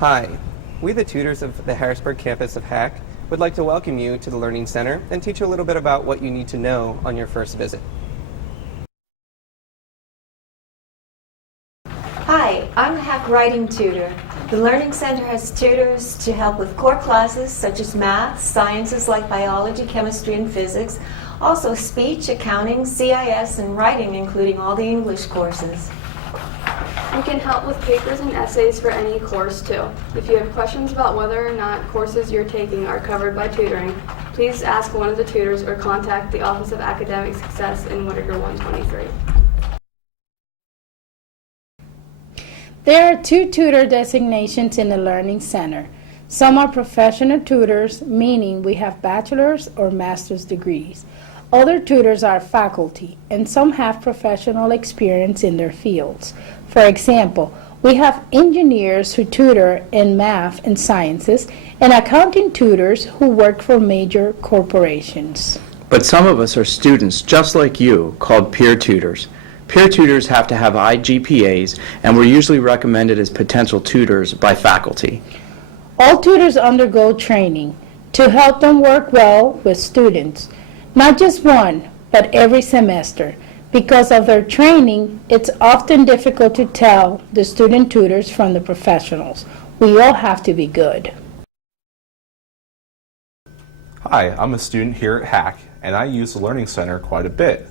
Hi, we the tutors of the Harrisburg campus of HAC would like to welcome you to the Learning Center and teach you a little bit about what you need to know on your first visit. Hi, I'm a HAC writing tutor. The Learning Center has tutors to help with core classes such as math, sciences like biology, chemistry, and physics, also speech, accounting, CIS, and writing, including all the English courses. We can help with papers and essays for any course too. If you have questions about whether or not courses you're taking are covered by tutoring, please ask one of the tutors or contact the Office of Academic Success in Whittaker 123. There are two tutor designations in the Learning Center. Some are professional tutors, meaning we have bachelor's or master's degrees. Other tutors are faculty, and some have professional experience in their fields. For example, we have engineers who tutor in math and sciences, and accounting tutors who work for major corporations. But some of us are students just like you, called peer tutors. Peer tutors have to have high GPAs, and we're usually recommended as potential tutors by faculty. All tutors undergo training to help them work well with students. Not just one, but every semester. Because of their training, it's often difficult to tell the student tutors from the professionals. We all have to be good. Hi, I'm a student here at HAC, and I use the Learning Center quite a bit.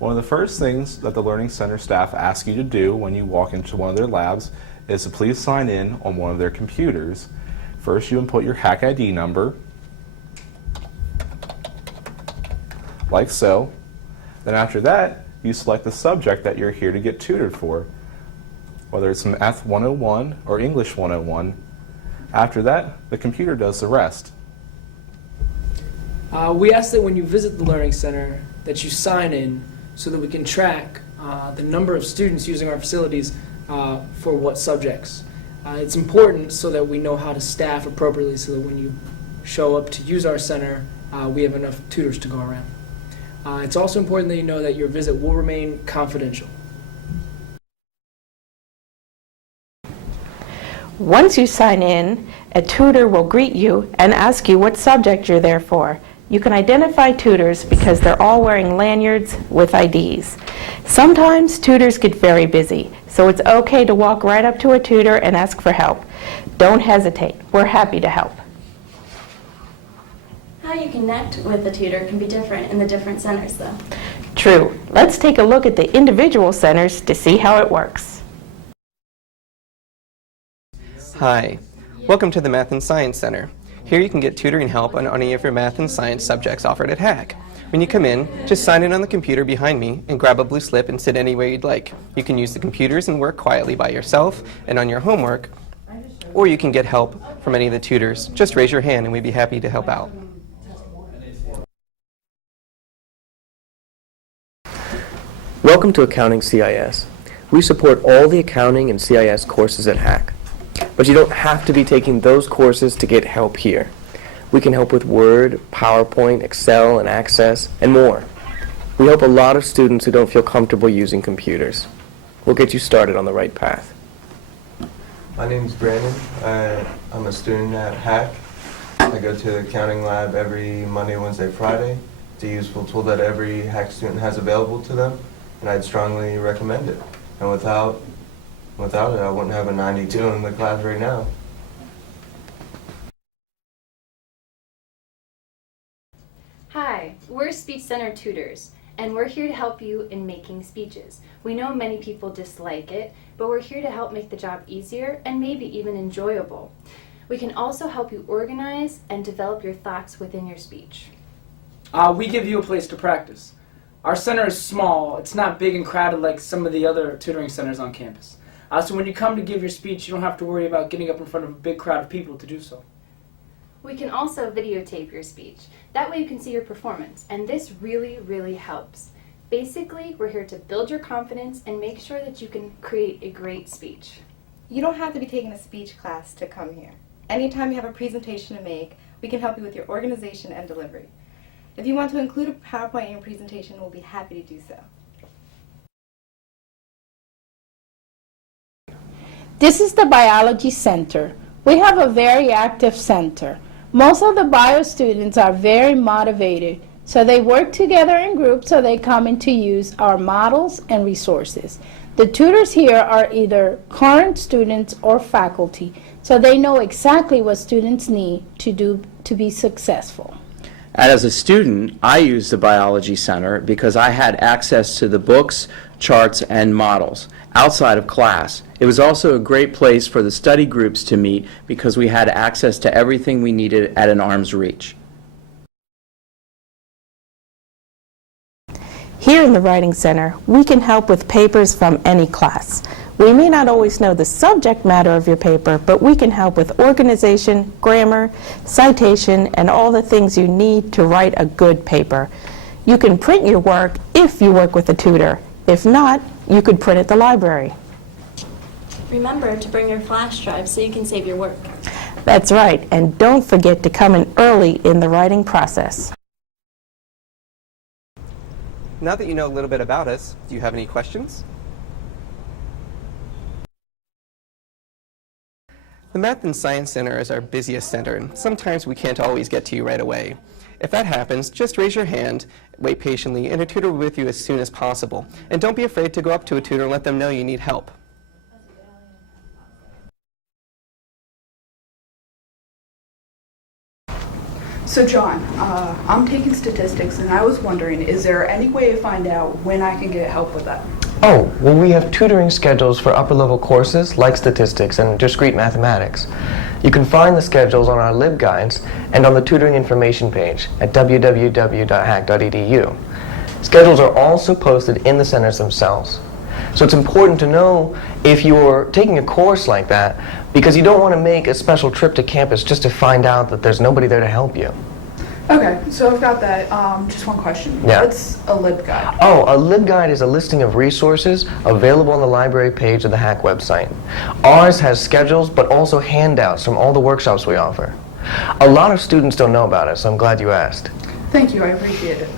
One of the first things that the Learning Center staff ask you to do when you walk into one of their labs is to please sign in on one of their computers. First, you input your HAC ID number, like so. Then after that, you select the subject that you're here to get tutored for, whether it's Math 101 or English 101. After that, the computer does the rest. We ask that when you visit the Learning Center that you sign in so that we can track the number of students using our facilities for what subjects. It's important so that we know how to staff appropriately so that when you show up to use our center, we have enough tutors to go around. It's also important that you know that your visit will remain confidential. Once you sign in, a tutor will greet you and ask you what subject you're there for. You can identify tutors because they're all wearing lanyards with IDs. Sometimes tutors get very busy, so it's okay to walk right up to a tutor and ask for help. Don't hesitate. We're happy to help. How you connect with the tutor can be different in the different centers, though. True. Let's take a look at the individual centers to see how it works. Hi, welcome to the Math and Science Center. Here you can get tutoring help on any of your math and science subjects offered at HAC. When you come in, just sign in on the computer behind me and grab a blue slip and sit anywhere you'd like. You can use the computers and work quietly by yourself and on your homework, or you can get help from any of the tutors. Just raise your hand and we'd be happy to help out. Welcome to Accounting CIS. We support all the accounting and CIS courses at HAC. But you don't have to be taking those courses to get help here. We can help with Word, PowerPoint, Excel, and Access, and more. We help a lot of students who don't feel comfortable using computers. We'll get you started on the right path. My name's Brandon. I'm a student at HAC. I go to the accounting lab every Monday, Wednesday, Friday. It's a useful tool that every HAC student has available to them, and I'd strongly recommend it. And without it, I wouldn't have a 92 in the class right now. Hi, we're Speech Center tutors, and we're here to help you in making speeches. We know many people dislike it, but we're here to help make the job easier and maybe even enjoyable. We can also help you organize and develop your thoughts within your speech. We give you a place to practice. Our center is small. It's not big and crowded like some of the other tutoring centers on campus. So when you come to give your speech, you don't have to worry about getting up in front of a big crowd of people to do so. We can also videotape your speech. That way you can see your performance, and this really, really helps. Basically, we're here to build your confidence and make sure that you can create a great speech. You don't have to be taking a speech class to come here. Anytime you have a presentation to make, we can help you with your organization and delivery. If you want to include a PowerPoint in your presentation, we'll be happy to do so. This is the Biology Center. We have a very active center. Most of the bio students are very motivated, so they work together in groups so they come in to use our models and resources. The tutors here are either current students or faculty, so they know exactly what students need to be successful. And as a student, I used the Biology Center because I had access to the books, charts, and models outside of class. It was also a great place for the study groups to meet because we had access to everything we needed at an arm's reach. Here in the Writing Center, we can help with papers from any class. We may not always know the subject matter of your paper, but we can help with organization, grammar, citation, and all the things you need to write a good paper. You can print your work if you work with a tutor. If not, you could print at the library. Remember to bring your flash drive so you can save your work. That's right, and don't forget to come in early in the writing process. Now that you know a little bit about us, do you have any questions? The Math and Science Center is our busiest center, and sometimes we can't always get to you right away. If that happens, just raise your hand, wait patiently, and a tutor will be with you as soon as possible. And don't be afraid to go up to a tutor and let them know you need help. So John, I'm taking statistics and I was wondering, is there any way to find out when I can get help with that? Oh, well, we have tutoring schedules for upper-level courses like statistics and discrete mathematics. You can find the schedules on our LibGuides and on the tutoring information page at www.hack.edu. Schedules are also posted in the centers themselves. So it's important to know if you're taking a course like that, because you don't want to make a special trip to campus just to find out that there's nobody there to help you. Okay, so I've got that. Just one question. Yeah. What's a LibGuide? Oh, a LibGuide is a listing of resources available on the library page of the Hack website. Ours has schedules, but also handouts from all the workshops we offer. A lot of students don't know about it, so I'm glad you asked. Thank you, I appreciate it.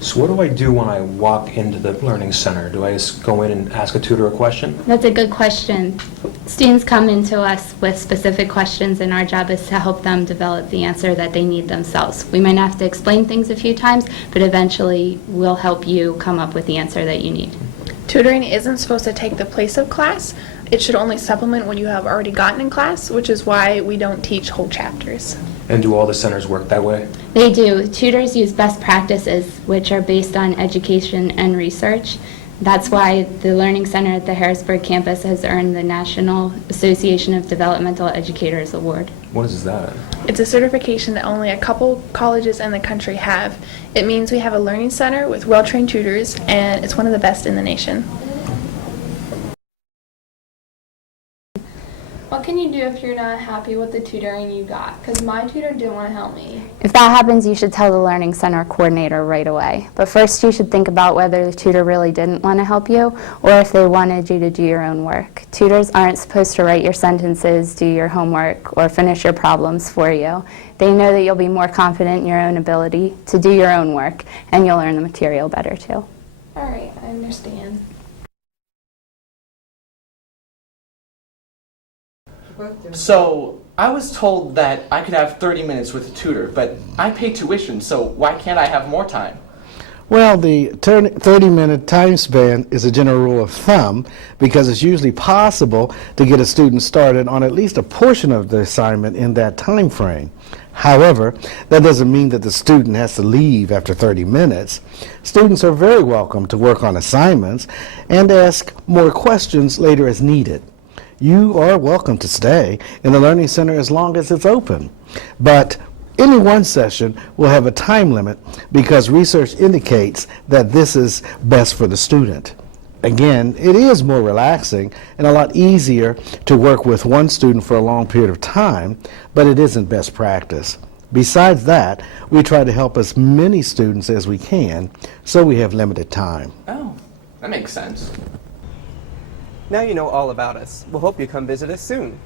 So what do I do when I walk into the Learning Center? Do I just go in and ask a tutor a question? That's a good question. Students come into us with specific questions, and our job is to help them develop the answer that they need themselves. We might have to explain things a few times, but eventually we'll help you come up with the answer that you need. Tutoring isn't supposed to take the place of class. It should only supplement what you have already gotten in class, which is why we don't teach whole chapters. And do all the centers work that way? They do. Tutors use best practices, which are based on education and research. That's why the Learning Center at the Harrisburg campus has earned the National Association of Developmental Educators Award. What is that? It's a certification that only a couple colleges in the country have. It means we have a learning center with well-trained tutors, and it's one of the best in the nation. What can you do if you're not happy with the tutoring you got? Because my tutor didn't want to help me. If that happens, you should tell the Learning Center coordinator right away. But first, you should think about whether the tutor really didn't want to help you or if they wanted you to do your own work. Tutors aren't supposed to write your sentences, do your homework, or finish your problems for you. They know that you'll be more confident in your own ability to do your own work, and you'll learn the material better too. All right, I understand. So, I was told that I could have 30 minutes with a tutor, but I pay tuition, so why can't I have more time? Well, the 30-minute time span is a general rule of thumb because it's usually possible to get a student started on at least a portion of the assignment in that time frame. However, that doesn't mean that the student has to leave after 30 minutes. Students are very welcome to work on assignments and ask more questions later as needed. You are welcome to stay in the Learning Center as long as it's open. But any one session will have a time limit because research indicates that this is best for the student. Again, it is more relaxing and a lot easier to work with one student for a long period of time, but it isn't best practice. Besides that, we try to help as many students as we can, so we have limited time. Oh, that makes sense. Now you know all about us. We'll hope you come visit us soon.